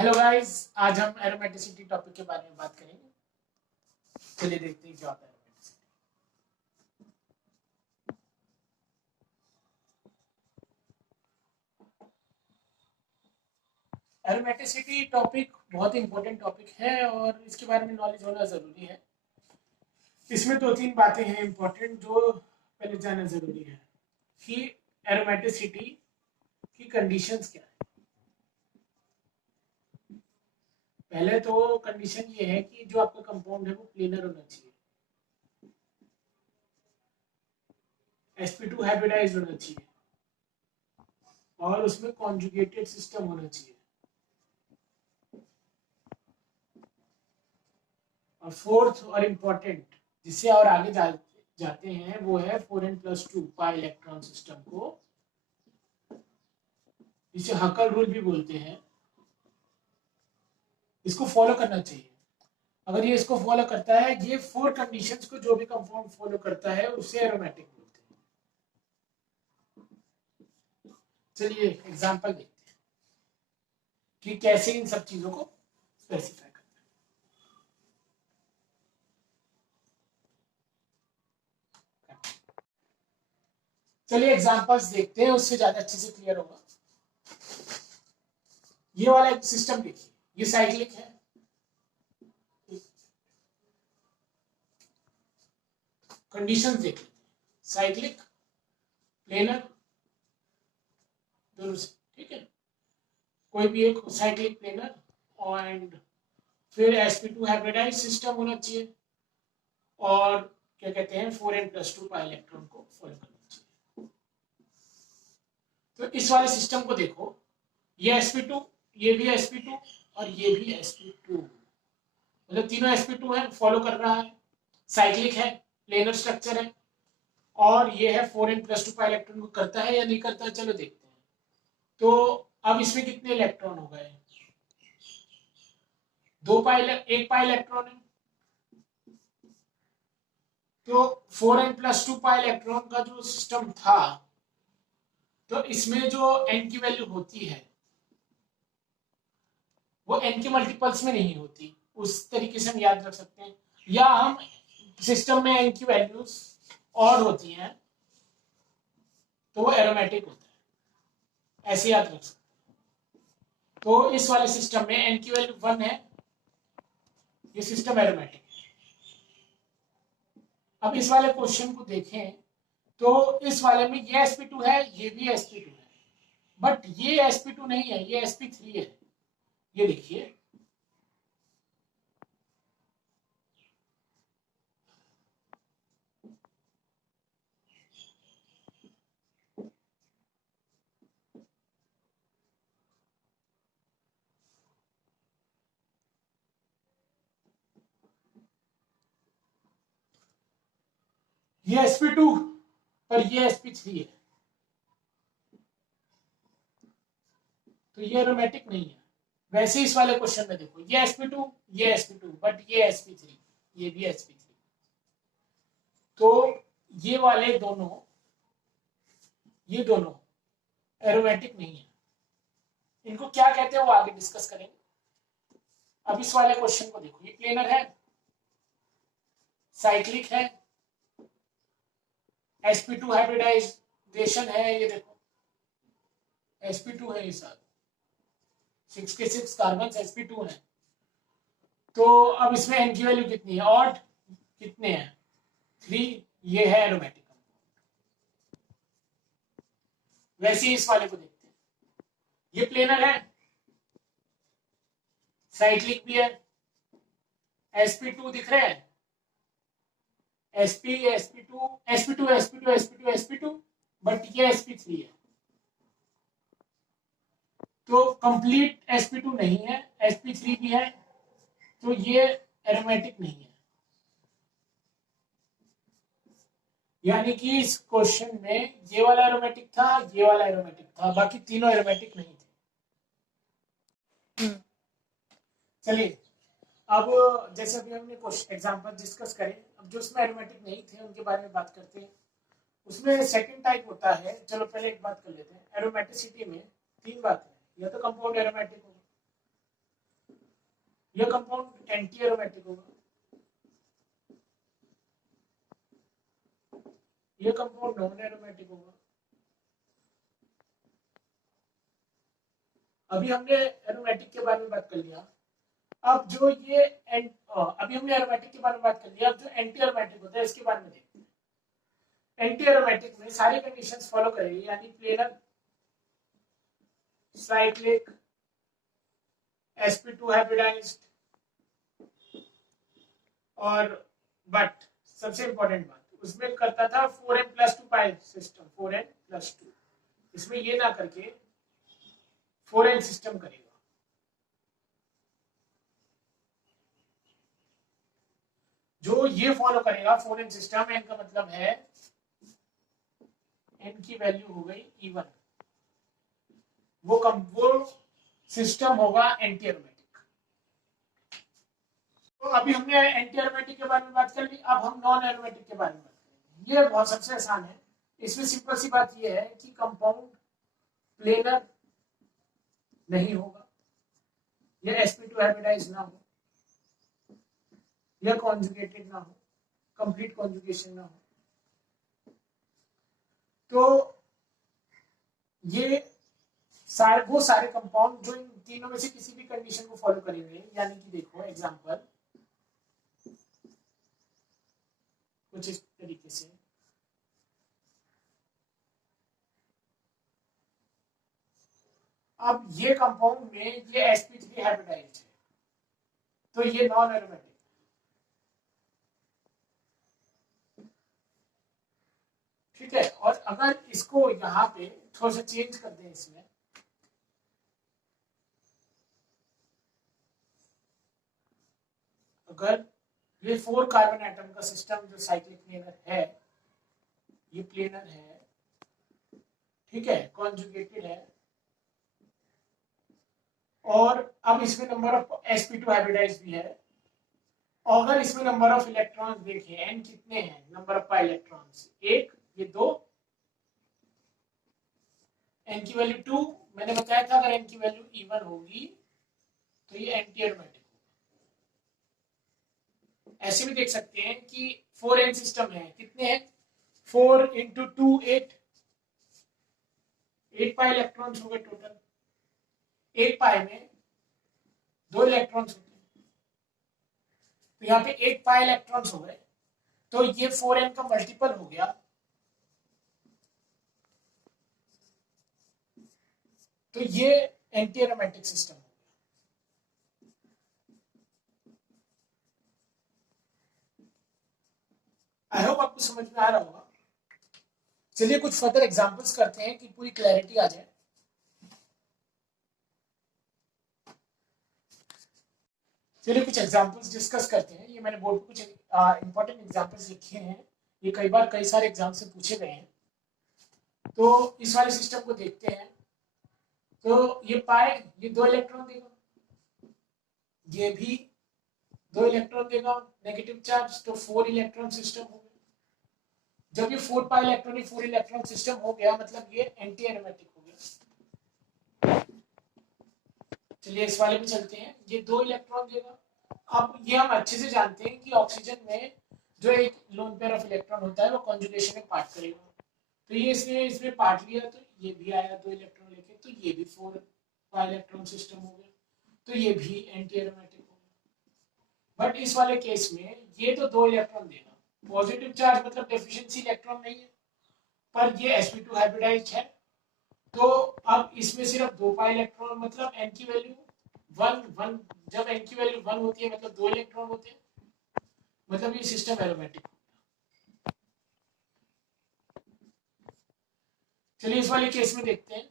Hello guys, आज हम aromaticity topic के बारे में बात करेंगे। चलिए देखते हैं क्या होता है एरोमेटिसिटी। एरोमेटिसिटी टॉपिक बहुत ही इंपॉर्टेंट टॉपिक है और इसके बारे में नॉलेज होना जरूरी है। इसमें दो तीन बातें हैं इंपॉर्टेंट जो पहले जानना जरूरी है कि एरोमेटिसिटी की कंडीशंस क्या है। पहले तो कंडीशन ये है कि जो आपका कंपाउंड है वो प्लेनर होना चाहिए, sp2 हाइब्रिडाइज्ड होना चाहिए और उसमें कॉन्जुगेटेड सिस्टम होना चाहिए। और फोर्थ और इम्पोर्टेंट जिससे और आगे जाते हैं वो है 4n+2 पाई इलेक्ट्रॉन सिस्टम को, जिसे हकल रूल भी बोलते हैं। इसको फॉलो करना चाहिए। अगर ये इसको फॉलो करता है, ये 4 कंडीशंस को जो भी कंपाउंड फॉलो करता है उसे एरोमेटिक बोलते हैं। चलिए एग्जांपल देखते हैं कि कैसे इन सब चीजों को स्पेसिफाई करते हैं। चलिए एग्जांपल्स देखते हैं, उससे ज्यादा अच्छे से क्लियर होगा। ये वाला एक सिस्टम देखिए, ये साइक्लिक है। कंडीशंस देख लेते हैं, साइक्लिक, प्लेनर, दोनों से, ठीक है। कोई भी एक साइक्लिक प्लेनर एंड फिर sp2 हाइब्रिडाइज सिस्टम होना चाहिए और क्या कहते हैं 4n+2 पाई इलेक्ट्रॉन को फॉलो करना चाहिए। तो इस वाले सिस्टम को देखो, ये sp2, ये भी sp2 और ये भी sp2, मतलब तीनों sp2 है, फॉलो कर रहा है, साइक्लिक है, प्लेनर स्ट्रक्चर है और ये है 4n+2 पाई इलेक्ट्रॉन को करता है या नहीं करता है, चलो देखते हैं। तो अब इसमें कितने इलेक्ट्रॉन हो गए? एक पाई इलेक्ट्रॉन है। तो 4n+2 पाई इलेक्ट्रॉन का जो सिस्टम था, तो इसमें जो n की वैल्यू होती है वो n के मल्टीपल्स में नहीं होती। उस तरीके से हम याद रख सकते हैं, या हम सिस्टम में n की वैल्यूज और होती हैं तो वो एरोमेटिक होता है, ऐसे याद रख सकते हैं। तो इस वाले सिस्टम में n की वैल्यू 1 है, ये सिस्टम एरोमेटिक है। अब इस वाले क्वेश्चन को देखें तो इस वाले में ये sp2 है, ये भी sp2 है, बट ये sp2 नहीं है, ये sp3 है। ये देखिए, ये sp2 पर ये sp3 है, तो ये एरोमेटिक नहीं है। वैसे इस वाले क्वेश्चन में देखो, ये sp2, ये sp2, बट ये sp3, ये भी sp3। तो ये वाले दोनों, ये दोनों एरोमेटिक नहीं है। इनको क्या कहते हैं वो आगे डिस्कस करेंगे। अब इस वाले क्वेश्चन को देखो, ये प्लेनर है, साइक्लिक है, sp2 हाइब्रिडाइजेशन है, ये देखो sp2 है, ये सारे 6 के 6 कार्बन sp2 है। तो अब इसमें n की वैल्यू कितनी है? ऑड कितने हैं? 3। ये है एरोमेटिक। वैसे ही इस वाले को देखते हैं, ये प्लेनर है, साइक्लिक भी है, sp2 दिख रहे हैं, sp2, बट ये sp3 है। तो कंप्लीट sp2 नहीं है, sp3 भी है, तो ये एरोमेटिक नहीं है। यानी कि इस क्वेश्चन में ये वाला एरोमेटिक था, ये वाला एरोमेटिक था, बाकी तीनों एरोमेटिक नहीं थे। चलिए अब जैसे अभी हमने कुछ एग्जांपल डिस्कस करे, अब जो उसमें एरोमेटिक नहीं थे उनके बारे में बात करते हैं। उसमें सेकंड टाइप होता है, चलो पहले एक बात कर लेते हैं। एरोमेटिसिटी में 3 बातें हैं, या तो कंपाउंड एरोमेटिक होगा, ये कंपाउंड एंटी एरोमेटिक होगा, ये कंपाउंड नॉन एरोमेटिक होगा। अभी हमने एरोमेटिक के बारे में बात कर लिया। अब जो ये अभी हमने एरोमेटिक के बारे में बात कर लिया, अब जो एंटी एरोमेटिक होता है इसके बारे में देखते हैं। एंटी एरोमेटिक में सारी कंडीशंस फॉलो करेगी, यानी प्लेनर, साइक्लिक, sp2 हाइब्रिडाइज्ड, और बट सबसे इंपॉर्टेंट बात उसमें करता था 4n+2 पाई सिस्टम, 4n+2। इसमें ये ना करके 4n सिस्टम करेगा। जो ये फॉलो करेगा 4n सिस्टम, n का मतलब है n की वैल्यू हो गई इवन, वो सिस्टम होगा एंटी एरोमेटिक। तो अभी हमने एंटी एरोमेटिक के बारे में बात कर ली, अब हम नॉन एरोमेटिक के बारे में बात करेंगे। ये बहुत सबसे आसान है। इसमें सिंपल सी बात ये है कि कंपाउंड प्लेनर नहीं होगा, या sp2 हाइब्रिडाइज ना हो, या कॉन्जुगेटेड ना हो, कंप्लीट कॉन्जुगेशन ना हो। तो ये वो सारे कंपाउंड जो इन तीनों में से किसी भी कंडीशन को फॉलो करेंगे, यानी कि देखो एग्जांपल कुछ इस तरीके से, अब ये कंपाउंड में ये sp3 हाइब्रिडाइज्ड है, तो ये नॉन एरोमेटिक। ठीक है, और अगर इसको यहाँ पे थोड़ा सा चेंज कर दें, इसमें अगर ये 4 कार्बन एटम का सिस्टम जो साइक्लिक प्लेनर है, ये प्लेनर है, ठीक है, कॉन्जुगेटेड है, और अब इसमें नंबर ऑफ sp2 हाइब्रिडाइज भी है, और अगर इसमें नंबर ऑफ इलेक्ट्रॉन्स देखें n कितने हैं, नंबर ऑफ पाई इलेक्ट्रॉन्स 1, ये 2, n की वैल्यू 2। मैंने बताया था अगर n की वैल्यू इवन होगी तो ये एंटी एरोमेटिक होगा। ऐसे भी देख सकते हैं कि 4n सिस्टम है, कितने हैं, 4 × 2 8, 8 पाई इलेक्ट्रॉन्स हो गए टोटल। 1 पाई में 2 इलेक्ट्रॉन्स होते हैं, तो यहाँ पे 8 पाई इलेक्ट्रॉन्स हो गए, तो ये 4n का मल्टीपल हो गया, तो ये एंटी एरोमेटिक सिस्टम हो गया। आई होप आपको समझ में आ रहा होगा। चलिए कुछ फर्दर एग्जांपल्स करते हैं कि पूरी क्लैरिटी आ जाए। चलिए कुछ एग्जांपल्स डिस्कस करते हैं। ये मैंने बोर्ड पर कुछ इंपॉर्टेंट एग्जांपल्स लिखे हैं, ये कई सारे एग्जाम से पूछे गए हैं। तो इस वाले सिस्टम को देखते हैं। तो ये पाए, ये 2 इलेक्ट्रॉन देगा, ये भी 2 इलेक्ट्रॉन देगा, नेगेटिव चार्ज, तो 4 इलेक्ट्रॉन सिस्टम हो गया। जब ये 4 पाई इलेक्ट्रॉनिक 4 इलेक्ट्रॉन सिस्टम हो गया, मतलब ये एंटी एरोमेटिक हो गया। चलिए इस वाले में चलते हैं। ये 2 इलेक्ट्रॉन देगा। अब ये हम अच्छे से जानते हैं कि ऑक्सीजन में जो एक लोन पेयर ऑफ इलेक्ट्रॉन होता है वो कॉन्जुगेशन में पार्ट करेगा, तो ये इसमें पार्ट लिया, तो ये भी आया 2 इलेक्ट्रॉन लेके, तो ये भी 4 पाई इलेक्ट्रॉन सिस्टम हो गया, तो ये भी एंटी एरोमेटिक हो गया। बट इस वाले केस में ये तो 2 इलेक्ट्रॉन देगा, पॉजिटिव चार्ज मतलब डेफिशिएंसी इलेक्ट्रॉन नहीं है, पर ये sp2 हाइब्रिडाइज्ड है, तो अब इसमें सिर्फ 2 पाई इलेक्ट्रॉन, मतलब n की वैल्यू 1, जब n की वैल्यू 1 होती है मतलब 2 इलेक्ट्रॉन होते हैं, मतलब ये सिस्टम एरोमेटिक। चलिए इस वाले केस में देखते हैं।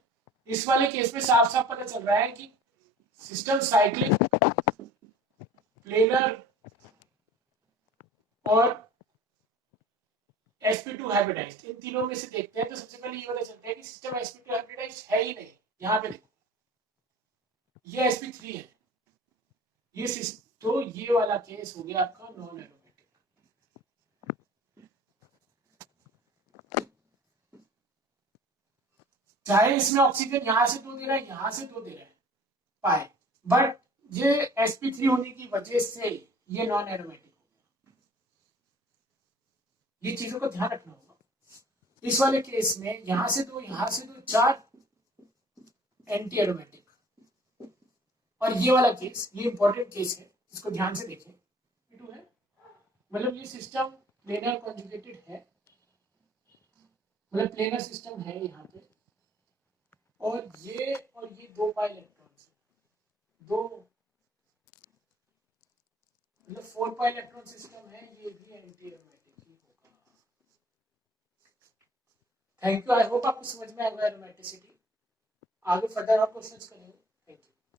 इस वाले केस में साफ साफ पता चल रहा है कि सिस्टम साइक्लिक, प्लेनर और sp2 हाइब्रिडाइज्ड, इन तीनों में से देखते हैं। तो सबसे पहले ये पता चलता है कि सिस्टम sp2 हाइब्रिडाइज्ड है ही नहीं। यहाँ पे देखो ये sp3 है, ये तो ये वाला केस हो गया आपका नॉन एरोमेटिक। चाहे इसमें ऑक्सीजन यहाँ से 2 दे रहा है, यहाँ से 2 दे रहा है पाए, बट ये sp3 होने की वजह से ये नॉन एरोमेटिक हो गया। ये चीजों को ध्यान रखना होगा। इस वाले केस में यहां से दो 4 एंटी एरोमेटिक, और ये वाला केस, ये इंपॉर्टेंट केस है, इसको ध्यान से देखें, P2 है, मतलब ये सिस्टम प्लेनर कॉन्जुगेटेड है, मतलब प्लेनर सिस्टम है यहाँ पे, और ये दो पाई इलेक्ट्रॉन्स है, दो मतलब 4 पाई इलेक्ट्रॉन सिस्टम है, ये भी एंटी एरोमेटिक ही होगा। थैंक यू, आई होप आपको समझ में आएगा एरोमेटिसिटी। आगे फर्दर आप क्वेश्चंस करेंगे।